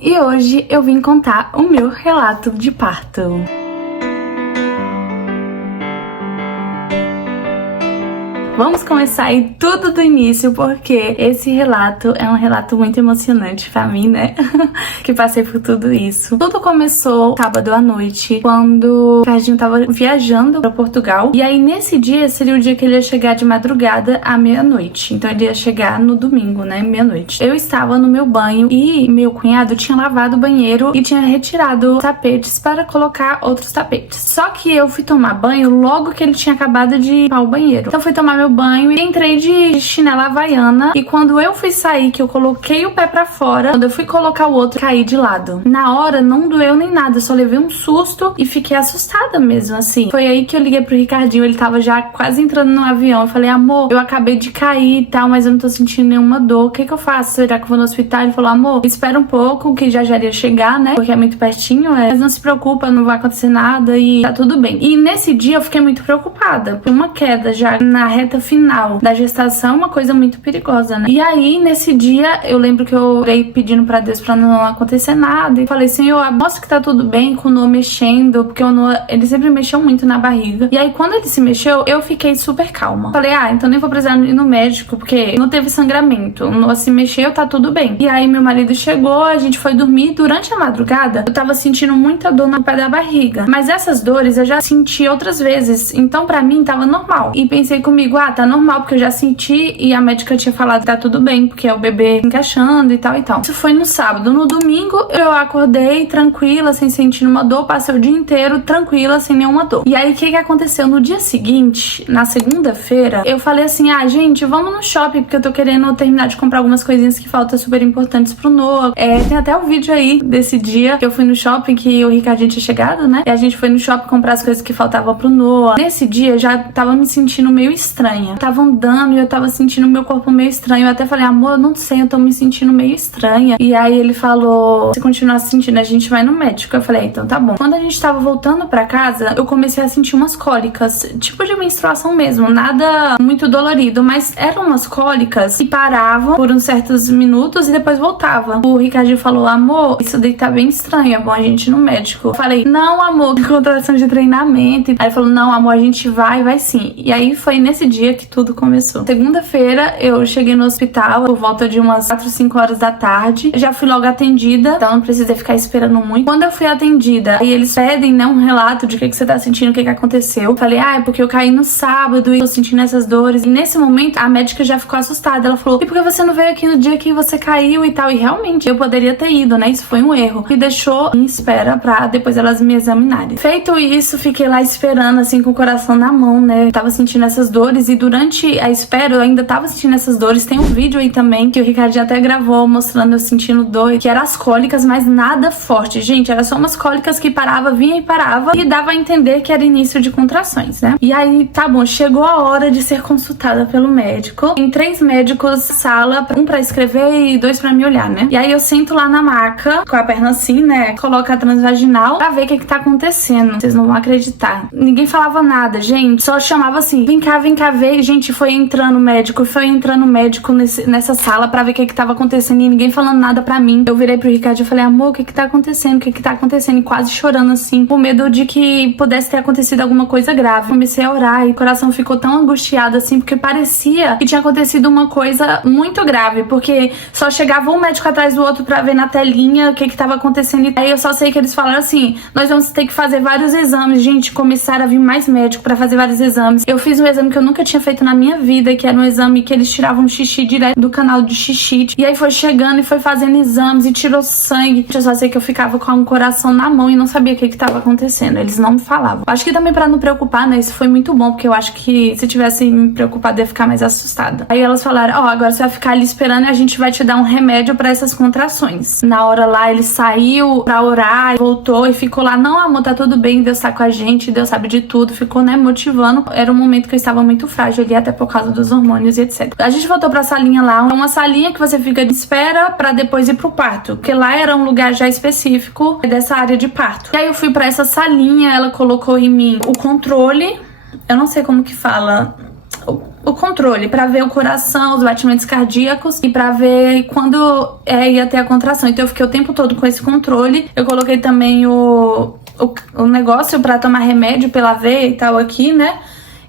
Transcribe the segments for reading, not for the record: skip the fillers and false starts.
E hoje eu vim contar o meu relato de parto. Vamos começar aí tudo do início, porque esse relato é um relato muito emocionante pra mim, né? Que passei por tudo isso. Tudo começou sábado à noite, quando o Ricardinho tava viajando pra Portugal. E aí, nesse dia, seria o dia que ele ia chegar de madrugada à meia-noite. Então, ele ia chegar no domingo, né? Meia-noite. Eu estava no meu banho e meu cunhado tinha lavado o banheiro e tinha retirado tapetes para colocar outros tapetes. Só que eu fui tomar banho logo que ele tinha acabado de limpar o banheiro. Então, eu fui tomar meu banho e entrei de chinela havaiana, e quando eu fui sair, que eu coloquei o pé pra fora, quando eu fui colocar o outro, caí de lado. Na hora não doeu nem nada, só levei um susto e fiquei assustada mesmo, assim. Foi aí que eu liguei pro Ricardinho, ele tava já quase entrando no avião. Eu falei: amor, eu acabei de cair e tal, mas eu não tô sentindo nenhuma dor, o que que eu faço? Será que eu vou no hospital? Ele falou: amor, espera um pouco, que já iria chegar, né, porque é muito pertinho, mas não se preocupa, não vai acontecer nada e tá tudo bem. E nesse dia eu fiquei muito preocupada, uma queda já na reta final da gestação é uma coisa muito perigosa, né? E aí, nesse dia, eu lembro que eu orei pedindo pra Deus pra não acontecer nada, e falei: Senhor, mostra que tá tudo bem com o Noah mexendo, porque o Noah, ele sempre mexeu muito na barriga. E aí, quando ele se mexeu, eu fiquei super calma. Falei: então nem vou precisar ir no médico, porque não teve sangramento, o Noah se mexeu, tá tudo bem. E aí, meu marido chegou, a gente foi dormir. Durante a madrugada, eu tava sentindo muita dor no pé da barriga, mas essas dores eu já senti outras vezes, então pra mim tava normal. E pensei comigo: tá normal, porque eu já senti, e a médica tinha falado que tá tudo bem, porque é o bebê encaixando e tal e tal. Isso foi no sábado. No domingo eu acordei tranquila, sem sentir uma dor, passei o dia inteiro tranquila, sem nenhuma dor. E aí, o que aconteceu? No dia seguinte, na segunda-feira, eu falei assim: gente, vamos no shopping, porque eu tô querendo terminar de comprar algumas coisinhas que faltam super importantes pro Noah. Tem até o vídeo aí desse dia que eu fui no shopping, que o Ricardinho tinha chegado, né? E a gente foi no shopping comprar as coisas que faltavam pro Noah. Nesse dia eu já tava me sentindo meio estranha. Eu tava andando e eu tava sentindo meu corpo meio estranho. Eu até falei: amor, eu não sei, eu tô me sentindo meio estranha. E aí ele falou: se continuar sentindo, a gente vai no médico. Eu falei: então tá bom. Quando a gente tava voltando pra casa, eu comecei a sentir umas cólicas, tipo de menstruação mesmo, nada muito dolorido, mas eram umas cólicas que paravam por uns certos minutos e depois voltava. O Ricardinho falou: amor, isso daí tá bem estranho, é bom a gente ir no médico. Eu falei: não, amor, contração de treinamento. Aí ele falou: não, amor, a gente vai sim. E aí foi nesse dia que tudo começou. Segunda-feira eu cheguei no hospital por volta de umas 4, 5 horas da tarde. Já fui logo atendida, então não precisei ficar esperando muito. Quando eu fui atendida, aí eles pedem, né, um relato de o que você tá sentindo, o que aconteceu. Eu falei: é porque eu caí no sábado e tô sentindo essas dores. E nesse momento a médica já ficou assustada. Ela falou: e por que você não veio aqui no dia que você caiu e tal? E realmente eu poderia ter ido, né? Isso foi um erro. E deixou em espera pra depois elas me examinarem. Feito isso, fiquei lá esperando, assim, com o coração na mão, né? Eu tava sentindo essas dores, e durante a espera eu ainda tava sentindo essas dores. Tem um vídeo aí também que o Ricardinho até gravou mostrando eu sentindo dor, que eram as cólicas, mas nada forte, gente. Era só umas cólicas que parava, vinha e parava, e dava a entender que era início de contrações, né? E aí, tá bom, chegou a hora de ser consultada pelo médico. Tem 3 médicos na sala, um pra escrever e 2 pra me olhar, né? E aí eu sento lá na maca, com a perna assim, né? Coloco a transvaginal pra ver o que tá acontecendo. Vocês não vão acreditar. Ninguém falava nada, gente. Só chamava assim: vem cá, ver. Gente, foi entrando médico nessa sala pra ver o que tava acontecendo, e ninguém falando nada pra mim. Eu virei pro Ricardo e falei: amor, o que tá acontecendo? O que tá acontecendo? E quase chorando, assim, com medo de que pudesse ter acontecido alguma coisa grave. Comecei a orar e o coração ficou tão angustiado, assim, porque parecia que tinha acontecido uma coisa muito grave, porque só chegava um médico atrás do outro pra ver na telinha o que tava acontecendo. E aí eu só sei que eles falaram assim: nós vamos ter que fazer vários exames. Gente, começaram a vir mais médico pra fazer vários exames. Eu fiz um exame que eu nunca tinha feito na minha vida, que era um exame que eles tiravam xixi direto do canal de xixi. E aí foi chegando e foi fazendo exames e tirou sangue. Eu só sei que eu ficava com o coração na mão e não sabia o que tava acontecendo. Eles não me falavam. Acho que também pra não preocupar, né? Isso foi muito bom, porque eu acho que se tivesse me preocupado eu ia ficar mais assustada. Aí elas falaram: agora você vai ficar ali esperando e a gente vai te dar um remédio pra essas contrações. Na hora lá, ele saiu pra orar, voltou e ficou lá: não, amor, tá tudo bem, Deus tá com a gente, Deus sabe de tudo. Ficou, né, motivando. Era um momento que eu estava muito frágil ali, até por causa dos hormônios e etc. A gente voltou pra salinha lá, uma salinha que você fica de espera pra depois ir pro parto, porque lá era um lugar já específico dessa área de parto. E aí eu fui pra essa salinha, ela colocou em mim o controle, eu não sei como que fala, o controle, pra ver o coração, os batimentos cardíacos e pra ver quando ia ter a contração. Então eu fiquei o tempo todo com esse controle. Eu coloquei também o negócio pra tomar remédio pela veia e tal aqui, né?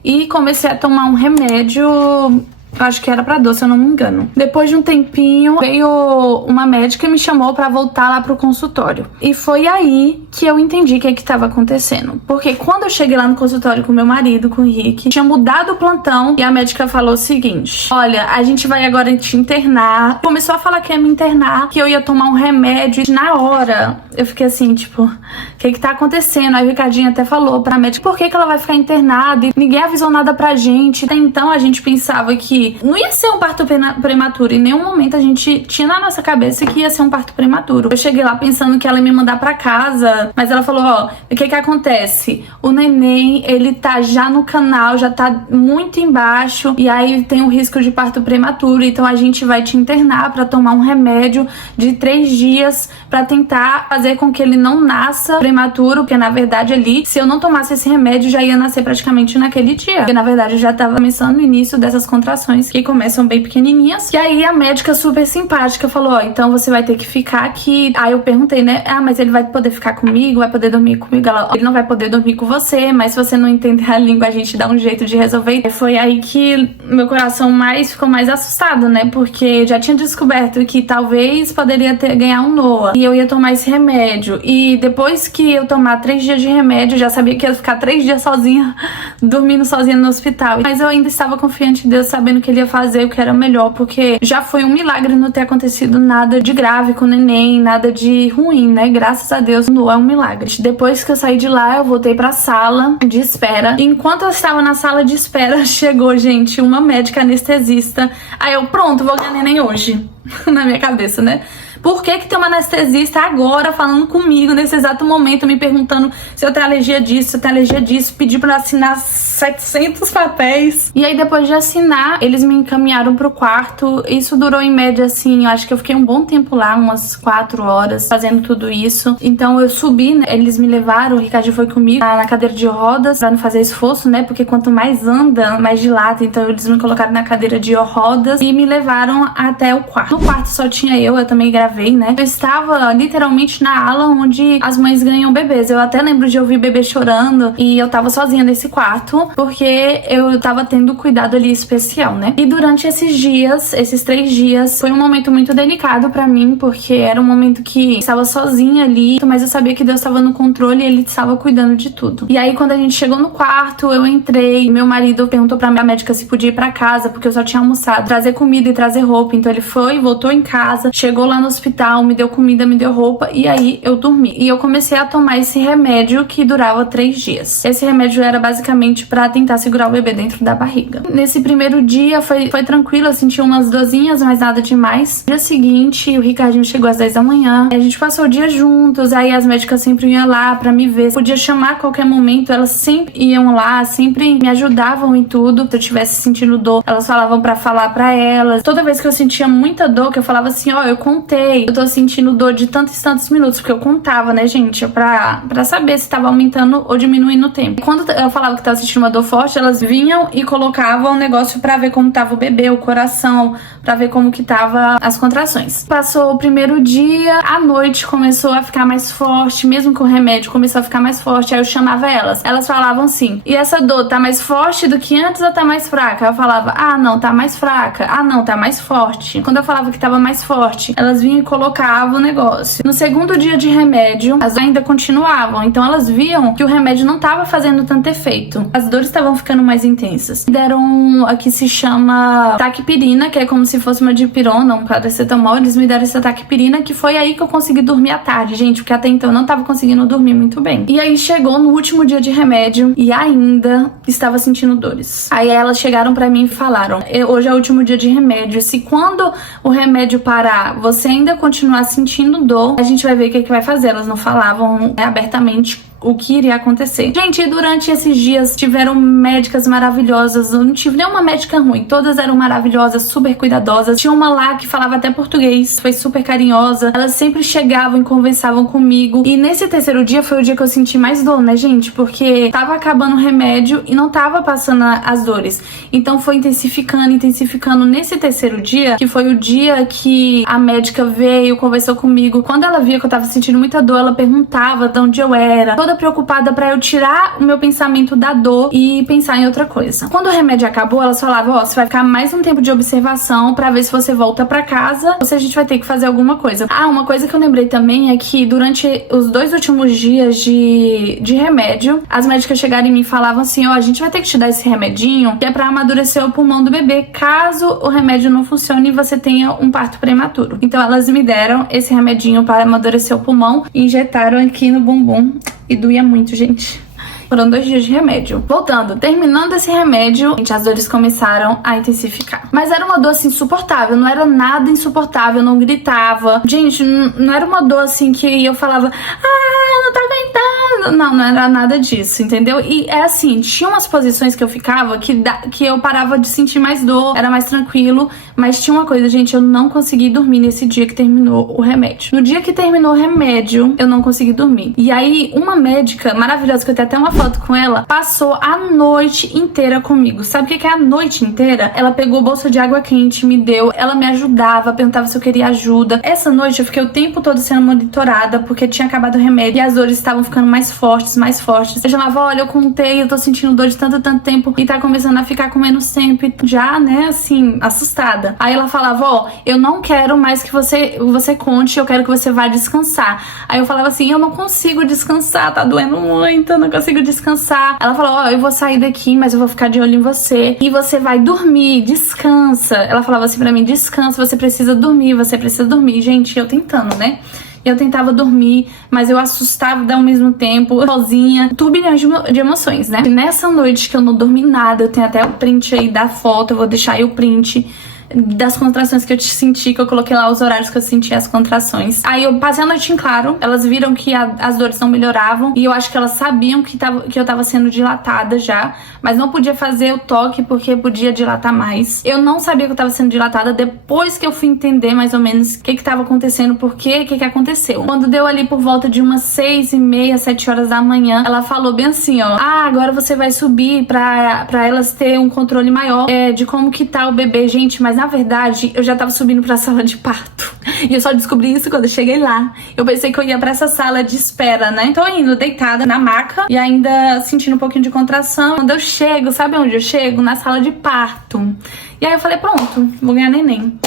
E comecei a tomar um remédio, acho que era pra dor, se eu não me engano. Depois de um tempinho, veio uma médica e me chamou pra voltar lá pro consultório. E foi aí que eu entendi o que estava acontecendo. Porque quando eu cheguei lá no consultório com meu marido, com o Rick, tinha mudado o plantão e a médica falou o seguinte: olha, a gente vai agora te internar. Começou a falar que ia me internar, que eu ia tomar um remédio. E na hora, eu fiquei assim, tipo, o que tá acontecendo? Aí o Ricardinho até falou pra médica, por que ela vai ficar internada? E ninguém avisou nada pra gente. Até então a gente pensava que não ia ser um parto prematuro. Em nenhum momento a gente tinha na nossa cabeça que ia ser um parto prematuro. Eu cheguei lá pensando que ela ia me mandar pra casa, mas ela falou, ó, o que acontece? O neném, ele tá já no canal, já tá muito embaixo, e aí tem um risco de parto prematuro, então a gente vai te internar pra tomar um remédio de 3 dias pra tentar fazer com que ele não nasça prematuro, porque na verdade ali, se eu não tomasse esse remédio, já ia nascer praticamente naquele dia. Porque na verdade eu já tava começando o início dessas contrações que começam bem pequenininhas. E aí a médica super simpática falou, ó, então você vai ter que ficar aqui. Aí eu perguntei, né, mas ele vai poder ficar comigo? Vai poder dormir comigo? Ela, ele não vai poder dormir com você, mas se você não entender a língua, a gente dá um jeito de resolver. E foi aí que meu coração ficou mais assustado, né, porque já tinha descoberto que talvez poderia ganhar um NOA, e eu ia tomar esse remédio, e depois que eu tomar 3 dias de remédio, já sabia que ia ficar 3 dias sozinha, dormindo sozinha no hospital. Mas eu ainda estava confiante em Deus, sabendo que ele ia fazer o que era melhor, porque já foi um milagre não ter acontecido nada de grave com o neném, nada de ruim, né? Graças a Deus, não é um milagre. Depois que eu saí de lá, eu voltei pra sala de espera. E enquanto eu estava na sala de espera, chegou, gente, uma médica anestesista. Aí eu, pronto, vou ganhar neném hoje. Na minha cabeça, né? Por que tem uma anestesista agora falando comigo nesse exato momento, me perguntando se eu tenho alergia disso, se eu tenho alergia disso, pedir pra assinar 700 papéis. E aí depois de assinar, eles me encaminharam pro quarto. Isso durou em média assim, eu acho que eu fiquei um bom tempo lá, umas 4 horas fazendo tudo isso. Então eu subi, né? Eles me levaram, o Ricardo foi comigo na cadeira de rodas pra não fazer esforço, né? Porque quanto mais anda, mais dilata. Então eles me colocaram na cadeira de rodas e me levaram até o quarto. No quarto só tinha eu também gravei, né? Eu estava literalmente na ala onde as mães ganham bebês. Eu até lembro de ouvir bebê chorando e eu tava sozinha nesse quarto, porque eu tava tendo cuidado ali especial, né? E durante esses dias, esses 3 dias, foi um momento muito delicado pra mim, porque era um momento que eu estava sozinha ali, mas eu sabia que Deus estava no controle e Ele estava cuidando de tudo. E aí, quando a gente chegou no quarto, eu entrei, meu marido perguntou pra minha médica se podia ir pra casa, porque eu só tinha almoçado, trazer comida e trazer roupa. Então ele foi, voltou em casa, chegou lá no hospital, me deu comida, me deu roupa, e aí eu dormi. E eu comecei a tomar esse remédio que durava 3 dias. Esse remédio era basicamente pra tentar segurar o bebê dentro da barriga. Nesse primeiro dia foi tranquilo, eu senti umas dorzinhas, mas nada demais. No dia seguinte, o Ricardinho chegou às 10 da manhã, a gente passou o dia juntos, aí as médicas sempre iam lá pra me ver. Podia chamar a qualquer momento, elas sempre iam lá, sempre me ajudavam em tudo. Se eu tivesse sentindo dor, elas falavam pra falar pra elas. Toda vez que eu sentia muita dor, que eu falava assim, ó, eu contei, eu tô sentindo dor de tantos e tantos minutos, porque eu contava, né, gente, pra saber se tava aumentando ou diminuindo o tempo. Quando eu falava que tava sentindo uma dor forte, elas vinham e colocavam o negócio pra ver como tava o bebê, o coração, pra ver como que tava as contrações. Passou o primeiro dia, à noite começou a ficar mais forte, mesmo com o remédio começou a ficar mais forte, aí eu chamava elas. Elas falavam assim, e essa dor tá mais forte do que antes ou tá mais fraca? Eu falava, ah, não, tá mais fraca. Ah, não, tá mais forte. Quando eu falava que tava mais forte, elas vinham e colocavam o negócio. No segundo dia de remédio, as dores ainda continuavam, então elas viam que o remédio não tava fazendo tanto efeito. As dores estavam ficando mais intensas. Deram a que se chama taquipirina, que é como se fosse uma dipirona, um paracetamol. Eles me deram essa taquipirina, que foi aí que eu consegui dormir à tarde, gente, porque até então eu não tava conseguindo dormir muito bem. E aí chegou no último dia de remédio e ainda estava sentindo dores. Aí elas chegaram pra mim e falaram, hoje é o último dia de remédio, se quando o remédio parar, você ainda continuar sentindo dor, a gente vai ver o que vai fazer. Elas não falavam abertamente o que iria acontecer. Gente, durante esses dias tiveram médicas maravilhosas, eu não tive nenhuma médica ruim, todas eram maravilhosas, super cuidadosas. Tinha uma lá que falava até português, foi super carinhosa, elas sempre chegavam e conversavam comigo. E nesse terceiro dia foi o dia que eu senti mais dor, né, gente? Porque tava acabando o remédio e não tava passando as dores. Então foi intensificando, intensificando. Nesse terceiro dia, que foi o dia que a médica veio, conversou comigo. Quando ela via que eu tava sentindo muita dor, ela perguntava de onde eu era, toda preocupada pra eu tirar o meu pensamento da dor e pensar em outra coisa. Quando o remédio acabou, ela falava, ó, você vai ficar mais um tempo de observação pra ver se você volta pra casa ou se a gente vai ter que fazer alguma coisa. Ah, uma coisa que eu lembrei também é que durante os 2 últimos dias de remédio, as médicas chegaram em mim e falavam assim, ó, a gente vai ter que te dar esse remedinho que é pra amadurecer o pulmão do bebê caso o remédio não funcione e você tenha um parto prematuro. Então elas me deram esse remedinho para amadurecer o pulmão e injetaram aqui no bumbum e doía muito, gente. Foram 2 dias de remédio. Voltando, terminando esse remédio, gente, as dores começaram a intensificar. Mas era uma dor assim insuportável, não era nada insuportável, eu não gritava. Gente, não era uma dor assim que eu falava, não tá aguentando. Não era nada disso, entendeu? E é assim, tinha umas posições que eu ficava que eu parava de sentir mais dor, era mais tranquilo. Mas tinha uma coisa, gente, eu não consegui dormir nesse dia que terminou o remédio. No dia que terminou o remédio, eu não consegui dormir. E aí, uma médica maravilhosa, que eu tenho até uma foto com ela, passou a noite inteira comigo. Sabe o que é a noite inteira? Ela pegou bolsa de água quente, me deu, ela me ajudava, perguntava se eu queria ajuda. Essa noite eu fiquei o tempo todo sendo monitorada, porque tinha acabado o remédio e as dores estavam ficando mais fortes, mais fortes. Eu chamava, olha, eu contei, eu tô sentindo dor de tanto tempo e tá começando a ficar com menos tempo, já, né, assim, assustada. Aí ela falava, ó, eu não quero mais que você conte, eu quero que você vá descansar. Aí eu falava assim, eu não consigo descansar, tá doendo muito, eu não consigo descansar. Ela falou, ó, eu vou sair daqui, mas eu vou ficar de olho em você e você vai dormir, descansa. Ela falava assim pra mim, descansa, você precisa dormir, você precisa dormir. Gente, eu tentando, né? Eu tentava dormir, mas eu assustava ao mesmo tempo, sozinha, turbilhões de emoções, né? E nessa noite que eu não dormi nada, eu tenho até o print aí da foto, eu vou deixar aí o print das contrações que eu senti, que eu coloquei lá os horários que eu senti as contrações. Aí eu passei a noite em claro, elas viram que as dores não melhoravam e eu acho que elas sabiam que eu tava sendo dilatada já, mas não podia fazer o toque porque podia dilatar mais. Eu não sabia que eu tava sendo dilatada depois que eu fui entender mais ou menos o que tava acontecendo, o que aconteceu. Quando deu ali por volta de umas 6h30, 7 horas da manhã, ela falou bem assim, ó, agora você vai subir pra elas ter um controle maior de como que tá o bebê. Gente, mas na verdade, eu já tava subindo pra sala de parto. E eu só descobri isso quando eu cheguei lá. Eu pensei que eu ia pra essa sala de espera, né? Tô indo deitada na maca e ainda sentindo um pouquinho de contração. Quando eu chego, sabe onde eu chego? Na sala de parto. E aí eu falei, pronto, vou ganhar neném.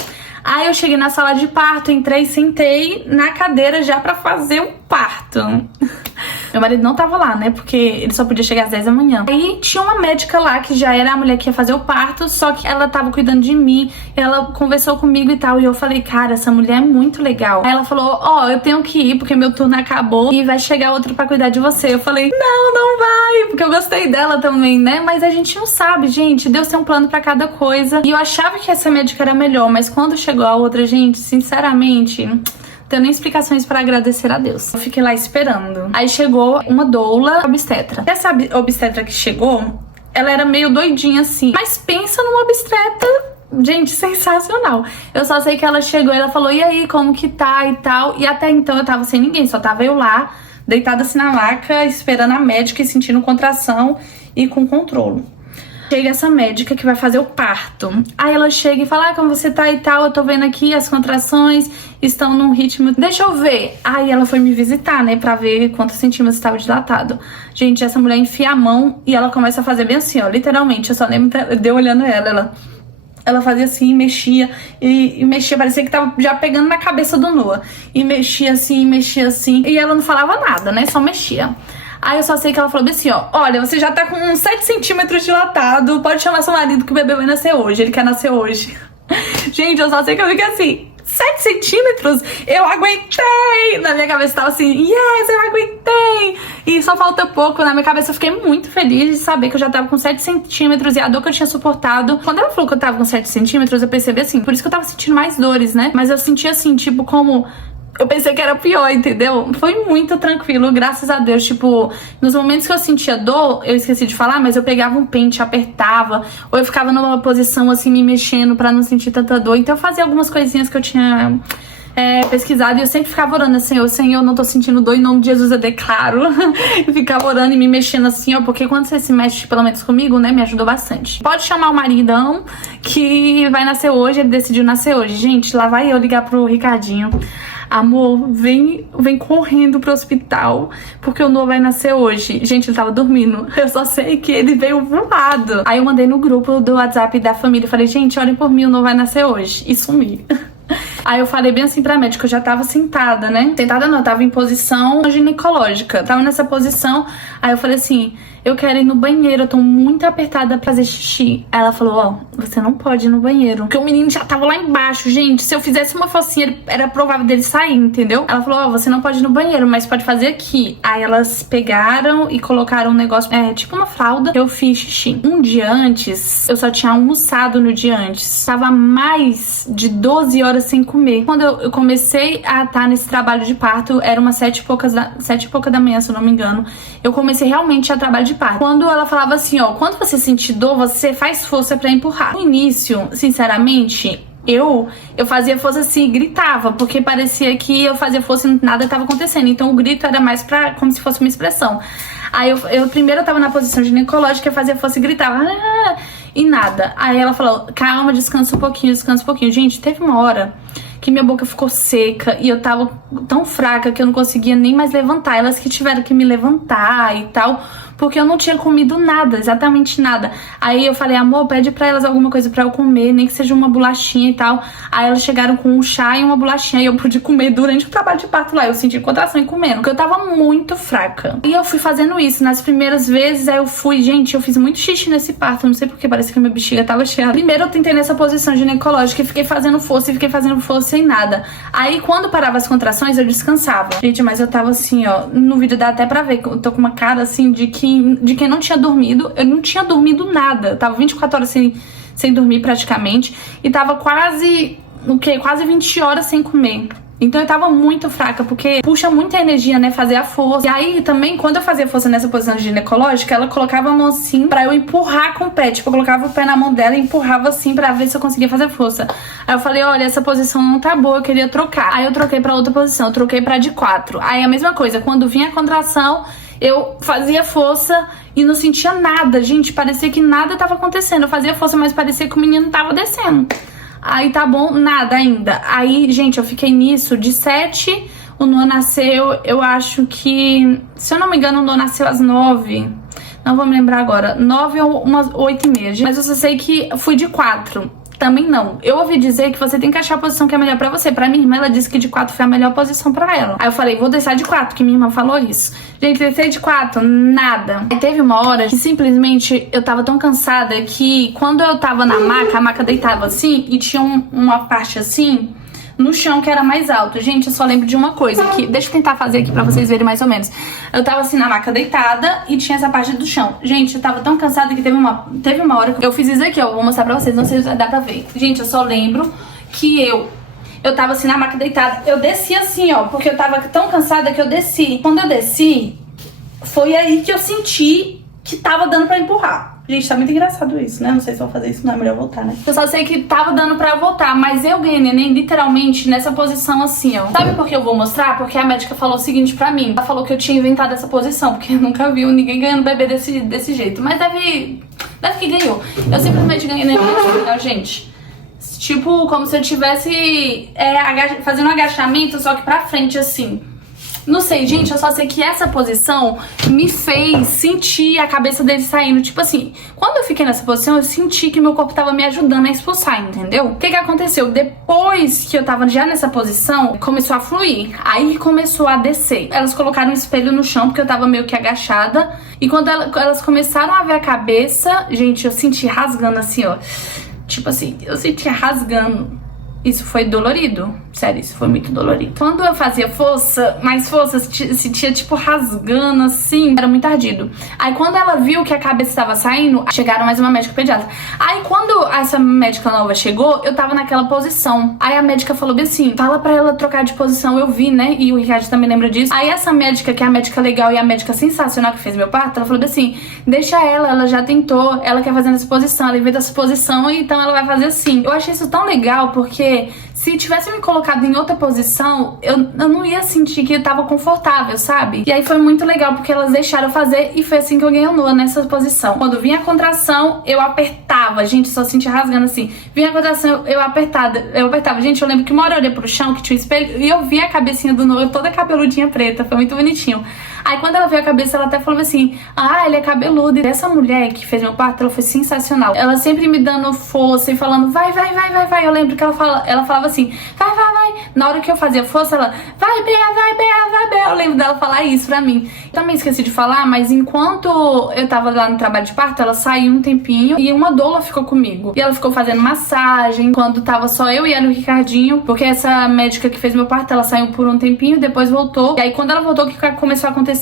Aí eu cheguei na sala de parto, entrei, sentei na cadeira já pra fazer o parto. Meu marido não tava lá, né? Porque ele só podia chegar às 10 da manhã. Aí tinha uma médica lá, que já era a mulher que ia fazer o parto, só que ela tava cuidando de mim, ela conversou comigo e tal, e eu falei, cara, essa mulher é muito legal. Aí ela falou, ó, eu tenho que ir, porque meu turno acabou, e vai chegar outro pra cuidar de você. Eu falei, não vai, porque eu gostei dela também, né? Mas a gente não sabe, gente, Deus tem um plano pra cada coisa, e eu achava que essa médica era melhor, mas quando chegou a outra, gente, sinceramente, tenho nem explicações pra agradecer a Deus. Eu fiquei lá esperando. Aí chegou uma doula obstetra. Essa obstetra que chegou, ela era meio doidinha assim. Mas pensa numa obstetra, gente, sensacional. Eu só sei que ela chegou e ela falou, e aí, como que tá e tal. E até então eu tava sem ninguém, só tava eu lá, deitada assim na maca, esperando a médica e sentindo contração e com controle. Chega essa médica que vai fazer o parto. Aí ela chega e fala, como você tá e tal, eu tô vendo aqui as contrações estão num ritmo, deixa eu ver. Aí ela foi me visitar, né, pra ver quantos centímetros estava dilatado. Gente, essa mulher enfia a mão e ela começa a fazer bem assim, ó, literalmente, eu só lembro de eu olhando ela fazia assim, mexia, e mexia, parecia que tava já pegando na cabeça do Noah. E mexia assim, e ela não falava nada, né, só mexia. Aí eu só sei que ela falou assim, ó, olha, você já tá com uns 7 centímetros dilatado, pode chamar seu marido que o bebê vai nascer hoje, ele quer nascer hoje. Gente, eu só sei que eu fiquei assim, 7 centímetros? Eu aguentei! Na minha cabeça tava assim, yes, eu aguentei! E só falta pouco, na minha cabeça eu fiquei muito feliz de saber que eu já tava com 7 centímetros e a dor que eu tinha suportado. Quando ela falou que eu tava com 7 centímetros, eu percebi assim, por isso que eu tava sentindo mais dores, né? Mas eu senti assim, tipo, como Eu pensei que era pior, entendeu? Foi muito tranquilo, graças a Deus. Tipo, nos momentos que eu sentia dor, eu esqueci de falar, mas eu pegava um pente, apertava, ou eu ficava numa posição assim, me mexendo pra não sentir tanta dor. Então eu fazia algumas coisinhas que eu tinha pesquisado, e eu sempre ficava orando assim, Senhor, não tô sentindo dor, em nome de Jesus eu declaro. E ficava orando e me mexendo assim, ó, porque quando você se mexe, pelo menos comigo, né, me ajudou bastante. Pode chamar o maridão, que vai nascer hoje, ele decidiu nascer hoje. Gente, lá vai eu ligar pro Ricardinho. Amor, vem correndo pro hospital, porque o Noah vai nascer hoje. Gente, ele tava dormindo. Eu só sei que ele veio voado. Aí eu mandei no grupo do WhatsApp da família, falei, gente, orem por mim, o Noah vai nascer hoje. E sumi. Aí eu falei bem assim pra médica, eu já tava sentada, né? Sentada não, eu tava em posição ginecológica. Tava nessa posição, aí eu falei assim, eu quero ir no banheiro, eu tô muito apertada pra fazer xixi. Aí ela falou, ó, você não pode ir no banheiro, porque o menino já tava lá embaixo, gente. Se eu fizesse uma focinha, era provável dele sair, entendeu? Ela falou, ó, você não pode ir no banheiro, mas pode fazer aqui. Aí elas pegaram e colocaram um negócio, tipo uma fralda. Eu fiz xixi. Um dia antes, eu só tinha almoçado no dia antes. Tava mais de 12 horas sem comer. Quando eu comecei a estar nesse trabalho de parto, era umas 7h pouca da manhã, se eu não me engano. Eu comecei realmente a trabalho de parto. Quando ela falava assim, ó, quando você sentir dor, você faz força pra empurrar. No início, sinceramente, eu fazia força assim, gritava, porque parecia que eu fazia força e nada estava acontecendo. Então o grito era mais pra, como se fosse uma expressão. Aí eu primeiro tava na posição ginecológica, eu fazia força e gritava, e nada. Aí ela falou, calma, descansa um pouquinho, descansa um pouquinho. Gente, teve uma hora que minha boca ficou seca e eu tava tão fraca que eu não conseguia nem mais levantar. Elas que tiveram que me levantar e tal, porque eu não tinha comido nada, exatamente nada. Aí eu falei, amor, pede pra elas alguma coisa pra eu comer, nem que seja uma bolachinha e tal. Aí elas chegaram com um chá e uma bolachinha e eu pude comer durante o trabalho de parto lá. Eu senti contração e comendo, porque eu tava muito fraca. E eu fui fazendo isso nas primeiras vezes, aí eu fui, gente, eu fiz muito xixi nesse parto, não sei porque, parece que minha bexiga tava cheia. Primeiro eu tentei nessa posição ginecológica e fiquei fazendo força sem nada. Aí quando parava as contrações, eu descansava. Gente, mas eu tava assim, ó, no vídeo dá até pra ver que eu tô com uma cara assim de quem não tinha dormido. Eu não tinha dormido nada. Eu tava 24 horas sem dormir praticamente. E tava quase 20 horas sem comer. Então eu tava muito fraca, porque puxa muita energia, né, fazer a força. E aí também, quando eu fazia força nessa posição ginecológica, ela colocava a mão assim pra eu empurrar com o pé. Tipo, eu colocava o pé na mão dela e empurrava assim pra ver se eu conseguia fazer força. Aí eu falei, olha, essa posição não tá boa, eu queria trocar. Aí eu troquei pra outra posição, eu troquei pra de 4. Aí a mesma coisa, quando vinha a contração, eu fazia força e não sentia nada. Gente, parecia que nada tava acontecendo. Eu fazia força, mas parecia que o menino tava descendo. Aí tá bom, nada ainda. Aí, gente, eu fiquei nisso de 7. O Noah nasceu, eu acho que, se eu não me engano, o Noah nasceu às 9. Não vou me lembrar agora. 9 ou umas 8h30. Mas eu só sei que fui de 4. Também não. Eu ouvi dizer que você tem que achar a posição que é melhor pra você. Pra minha irmã, ela disse que de 4 foi a melhor posição pra ela. Aí eu falei, vou deixar de 4, que minha irmã falou isso. Gente, descer de 4, nada. Aí teve uma hora que simplesmente eu tava tão cansada que quando eu tava na maca, a maca deitava assim e tinha uma parte assim no chão que era mais alto. Gente, eu só lembro de uma coisa que, deixa eu tentar fazer aqui pra vocês verem mais ou menos. Eu tava assim na maca deitada e tinha essa parte do chão. Gente, eu tava tão cansada que teve uma hora que eu fiz isso aqui, ó, vou mostrar pra vocês, não sei se dá pra ver. Gente, eu só lembro que eu tava assim na maca deitada, eu desci assim, ó, porque eu tava tão cansada que eu desci. Quando eu desci, foi aí que eu senti que tava dando pra empurrar. Gente, tá muito engraçado isso, né? Não sei se eu vou fazer isso, não é melhor voltar, né? Eu só sei que tava dando pra voltar, mas eu ganhei neném literalmente nessa posição assim, ó. Sabe por que eu vou mostrar? Porque a médica falou o seguinte pra mim. Ela falou que eu tinha inventado essa posição, porque eu nunca vi ninguém ganhando bebê desse jeito. Mas deve que ganhou. Eu simplesmente ganhei neném assim, ó, gente. Tipo, como se eu tivesse fazendo um agachamento, só que pra frente assim. Não sei, gente, eu só sei que essa posição me fez sentir a cabeça dele saindo. Tipo assim, quando eu fiquei nessa posição, eu senti que meu corpo tava me ajudando a expulsar, entendeu? O que aconteceu? Depois que eu tava já nessa posição, começou a fluir. Aí começou a descer. Elas colocaram um espelho no chão, porque eu tava meio que agachada. E quando elas começaram a ver a cabeça, gente, eu senti rasgando assim, ó. Tipo assim, eu senti rasgando. Isso foi dolorido. Sério, isso foi muito dolorido. Quando eu fazia força, mais força, sentia tipo rasgando assim, era muito ardido. Aí quando ela viu que a cabeça estava saindo, chegaram mais uma médica pediatra. Aí quando essa médica nova chegou, eu tava naquela posição. Aí a médica falou bem assim, fala pra ela trocar de posição, eu vi, né? E o Ricardo também lembra disso. Aí essa médica, que é a médica legal e a médica sensacional que fez meu parto, ela falou bem assim, deixa ela já tentou, ela quer fazer nessa posição, ela veio dessa posição, então ela vai fazer assim. Eu achei isso tão legal, porque se tivesse me colocado em outra posição, eu não ia sentir que eu tava confortável, sabe? E aí foi muito legal, porque elas deixaram eu fazer e foi assim que eu ganhei o Noah nessa posição. Quando vinha a contração, eu apertava. Gente, só sentia rasgando assim. Vinha a contração, eu apertava. Gente, eu lembro que uma hora eu olhei pro chão, que tinha um espelho, e eu vi a cabecinha do Noah toda cabeludinha preta. Foi muito bonitinho. Aí quando ela viu a cabeça, ela até falou assim, ah, ele é cabeludo. E essa mulher que fez meu parto, ela foi sensacional. Ela sempre me dando força e falando, vai. Eu lembro que ela falava assim, vai. Na hora que eu fazia força, ela, vai, Bea. Eu lembro dela falar isso pra mim. Também esqueci de falar, mas enquanto eu tava lá no trabalho de parto, ela saiu um tempinho e uma doula ficou comigo. E ela ficou fazendo massagem, quando tava só eu e ela e o Ricardinho, porque essa médica que fez meu parto, ela saiu por um tempinho, depois voltou. E aí quando ela voltou, que começou a acontecer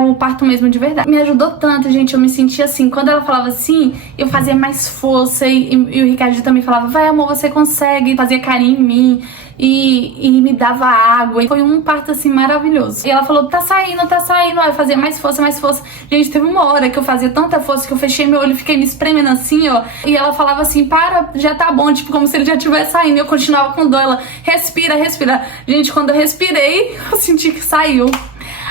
o parto mesmo de verdade. Me ajudou tanto, gente, eu me sentia assim. Quando ela falava assim, eu fazia mais força e o Ricardinho também falava, vai amor, você consegue, fazia carinho em mim. E me dava água. E foi um parto assim maravilhoso. E ela falou, tá saindo. Aí eu fazia mais força. Gente, teve uma hora que eu fazia tanta força que eu fechei meu olho e fiquei me espremendo assim, ó. E ela falava assim, para, já tá bom. Tipo, como se ele já estivesse saindo. E eu continuava com dor. Ela, respira. Gente, quando eu respirei, eu senti que saiu.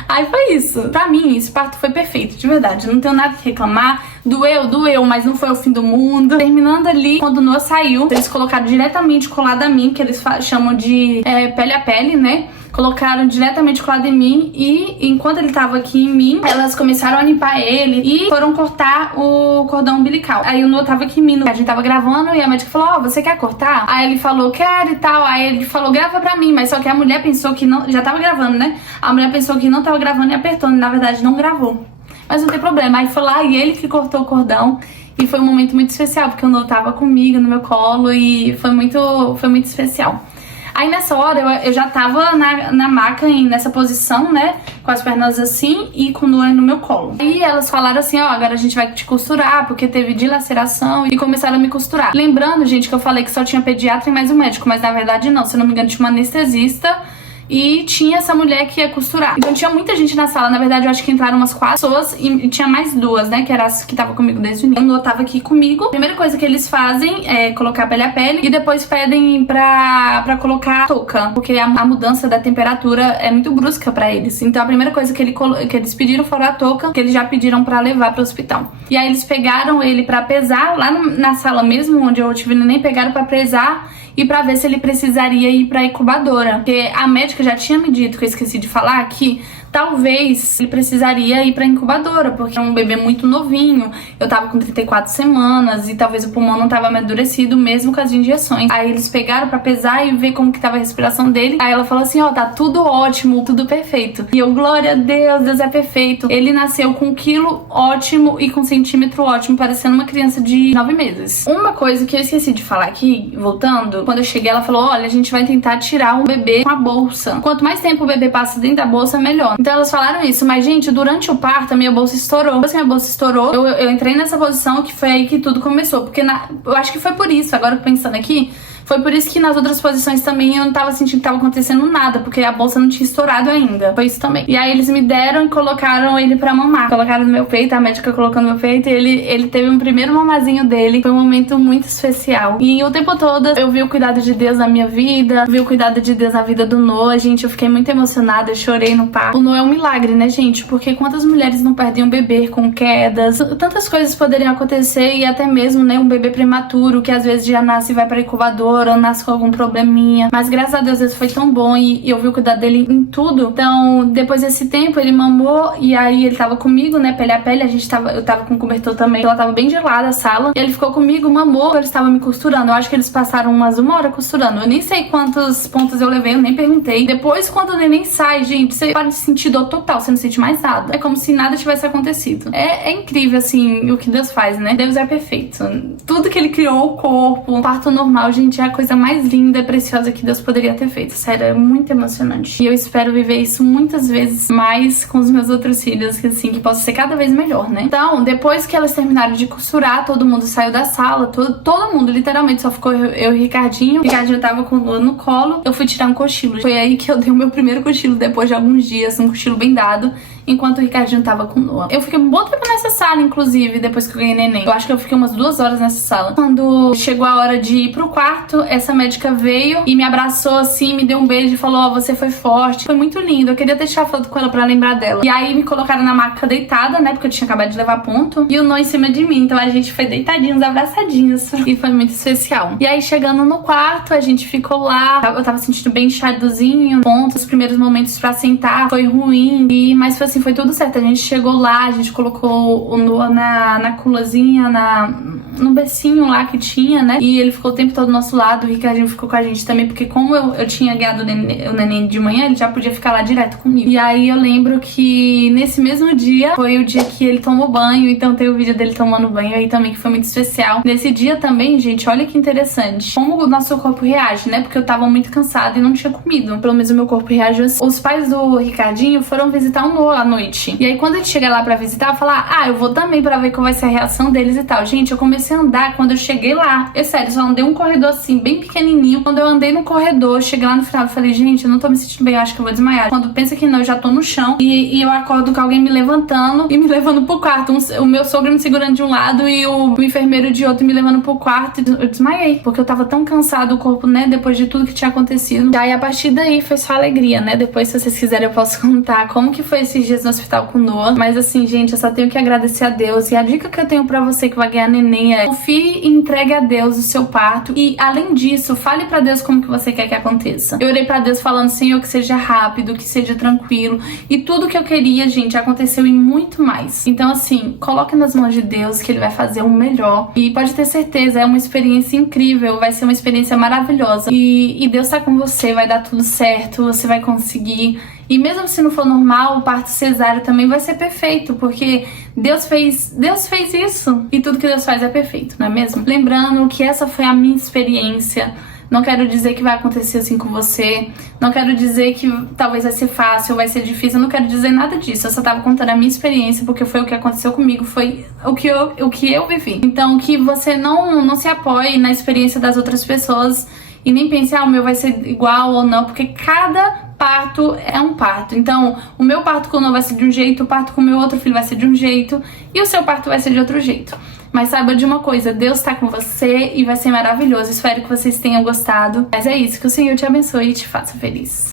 Aí foi isso. Pra mim, esse parto foi perfeito, de verdade. Não tenho nada que reclamar. Doeu, mas não foi o fim do mundo. Terminando ali, quando o Noah saiu, eles colocaram diretamente colado a mim, que eles chamam de pele a pele, né? Colocaram diretamente colado em mim e enquanto ele tava aqui em mim, elas começaram a limpar ele e foram cortar o cordão umbilical. Aí o Noah tava aqui em mim, a gente tava gravando e a médica falou, ó, você quer cortar? Aí ele falou, quero e tal. Aí ele falou, grava pra mim, mas só que a mulher pensou que não, já tava gravando, né? A mulher pensou que não tava gravando e apertou, e na verdade não gravou. Mas não tem problema, aí foi lá e ele que cortou o cordão. E foi um momento muito especial, porque o Noah tava comigo no meu colo e foi muito especial. Aí nessa hora eu já tava na maca, nessa posição, né? Com as pernas assim e com o Noah no meu colo. Aí elas falaram assim, ó, agora a gente vai te costurar, porque teve dilaceração, e começaram a me costurar. Lembrando, gente, que eu falei que só tinha pediatra e mais um médico, mas na verdade não, se eu não me engano tinha uma anestesista e tinha essa mulher que ia costurar. Então tinha muita gente na sala, na verdade eu acho que entraram umas 4 pessoas e tinha mais 2, né, que era as que estavam comigo desde o início. O Noah tava aqui comigo. A primeira coisa que eles fazem é colocar pele a pele e depois pedem pra colocar touca, porque a mudança da temperatura é muito brusca pra eles. Então a primeira coisa que eles pediram foi a touca, que eles já pediram pra levar pro hospital. E aí eles pegaram ele pra pesar, lá na sala mesmo, onde eu tive neném, pegaram pra pesar e pra ver se ele precisaria ir pra incubadora. Porque a médica já tinha me dito, que eu esqueci de falar, que talvez ele precisaria ir pra incubadora, porque é um bebê muito novinho. Eu tava com 34 semanas e talvez o pulmão não tava amadurecido mesmo com as injeções. Aí eles pegaram pra pesar e ver como que tava a respiração dele. Aí ela falou assim, ó, tá tudo ótimo, tudo perfeito. E eu, glória a Deus, Deus é perfeito. Ele nasceu com 1 quilo ótimo e com 1 centímetro ótimo, parecendo uma criança de 9 meses. Uma coisa que eu esqueci de falar aqui, voltando, quando eu cheguei ela falou, olha, a gente vai tentar tirar o bebê com a bolsa. Quanto mais tempo o bebê passa dentro da bolsa, melhor. Então elas falaram isso, mas gente, durante o parto a minha bolsa estourou. Depois que minha bolsa estourou, eu entrei nessa posição que foi aí que tudo começou. Porque eu acho que foi por isso, agora pensando aqui, foi por isso que nas outras posições também eu não tava sentindo que tava acontecendo nada, porque a bolsa não tinha estourado ainda. Foi isso também. E aí eles me deram e colocaram ele pra mamar. Colocaram no meu peito, a médica colocou no meu peito e ele teve um primeiro mamazinho dele. Foi um momento muito especial. E o tempo todo eu vi o cuidado de Deus na minha vida, vi o cuidado de Deus na vida do Noah. Gente, eu fiquei muito emocionada, eu chorei no parto. O Noah é um milagre, né, gente? Porque quantas mulheres não perdem um bebê com quedas? Tantas coisas poderiam acontecer e até mesmo, né, um bebê prematuro que às vezes já nasce e vai pra incubadora, ou nasce com algum probleminha. Mas graças a Deus Deus foi tão bom e eu vi o cuidado dele em tudo. Então, depois desse tempo, ele mamou e aí ele tava comigo, né, pele a pele. Eu tava com cobertor também. Ela tava bem gelada a sala. E ele ficou comigo, mamou. Eles estavam me costurando. Eu acho que eles passaram umas 1 hora costurando. Eu nem sei quantos pontos eu levei, eu nem perguntei. Depois, quando o neném sai, gente, você para de sentir dor total. Você não sente mais nada. É como se nada tivesse acontecido. É incrível, assim, o que Deus faz, né? Deus é perfeito. Tudo que ele criou, o corpo, o parto normal, gente, é a coisa mais linda e preciosa que Deus poderia ter feito. Sério, é muito emocionante. E eu espero viver isso muitas vezes mais com os meus outros filhos, que assim, que possa ser cada vez melhor, né? Então, depois que elas terminaram de costurar, todo mundo saiu da sala, todo mundo, literalmente, só ficou eu e o Ricardinho. O Ricardinho tava com o Lua no colo, eu fui tirar um cochilo. Foi aí que eu dei o meu primeiro cochilo, depois de alguns dias, um cochilo bem dado, enquanto o Ricardinho tava com o Noah. Eu fiquei um bom tempo nessa sala, inclusive, depois que eu ganhei neném. Eu acho que eu fiquei umas 2 horas nessa sala. Quando chegou a hora de ir pro quarto, essa médica veio e me abraçou assim, me deu um beijo e falou: ó, você foi forte. Foi muito lindo, eu queria deixar foto com ela pra lembrar dela. E aí me colocaram na maca deitada, né, porque eu tinha acabado de levar ponto, e o Noah em cima de mim. Então a gente foi deitadinhos, abraçadinhos. E foi muito especial. E aí, chegando no quarto, a gente ficou lá. Eu tava sentindo bem inchadozinho, ponto. Os primeiros momentos pra sentar foi ruim, mas foi assim, foi tudo certo. A gente chegou lá, a gente colocou o Noah na culazinha, no bercinho lá que tinha, né? E ele ficou o tempo todo do nosso lado. O Ricardinho ficou com a gente também, porque como eu tinha guiado o neném de manhã, ele já podia ficar lá direto comigo. E aí eu lembro que nesse mesmo dia foi o dia que ele tomou banho, então tem o vídeo dele tomando banho aí também, que foi muito especial. Nesse dia também, gente, olha que interessante como o nosso corpo reage, né? Porque eu tava muito cansada e não tinha comido. Pelo menos o meu corpo reagiu assim. Os pais do Ricardinho foram visitar o Noah à noite. E aí quando ele chega lá pra visitar, falar: ah, eu vou também pra ver qual vai ser a reação deles e tal. Gente, eu comecei a andar quando eu cheguei lá. É sério, só andei um corredor assim, bem pequenininho. Quando eu andei no corredor, cheguei lá no final, eu falei: gente, eu não tô me sentindo bem, eu acho que eu vou desmaiar. Quando pensa que não, eu já tô no chão. E eu acordo com alguém me levantando e me levando pro quarto. O meu sogro me segurando de um lado e o enfermeiro de outro me levando pro quarto. Eu desmaiei, porque eu tava tão cansado, o corpo, né, depois de tudo que tinha acontecido. E aí, a partir daí, foi só alegria, né? Depois, se vocês quiserem, eu posso contar como que foi esses dias no hospital com o Noah. Mas assim, gente, eu só tenho que agradecer a Deus. E a dica que eu tenho pra você que vai ganhar neném é: confie e entregue a Deus o seu parto. E, além disso, fale pra Deus como que você quer que aconteça. Eu orei pra Deus falando: Senhor, que seja rápido, que seja tranquilo. E tudo que eu queria, gente, aconteceu e muito mais. Então, assim, coloque nas mãos de Deus, que Ele vai fazer o melhor. E pode ter certeza, é uma experiência incrível, vai ser uma experiência maravilhosa. E Deus tá com você, vai dar tudo certo, você vai conseguir. E mesmo se não for normal, o parto cesáreo também vai ser perfeito, porque Deus fez isso. E tudo que Deus faz é perfeito, não é mesmo? Lembrando que essa foi a minha experiência. Não quero dizer que vai acontecer assim com você. Não quero dizer que talvez vai ser fácil ou vai ser difícil. Eu não quero dizer nada disso. Eu só tava contando a minha experiência, porque foi o que aconteceu comigo. Foi o que eu vivi. Então, que você não se apoie na experiência das outras pessoas e nem pense: ah, o meu vai ser igual ou não. Porque cada parto é um parto. Então, o meu parto com o Noah vai ser de um jeito, o parto com o meu outro filho vai ser de um jeito e o seu parto vai ser de outro jeito. Mas saiba de uma coisa: Deus tá com você e vai ser maravilhoso. Espero que vocês tenham gostado. Mas é isso, que o Senhor te abençoe e te faça feliz.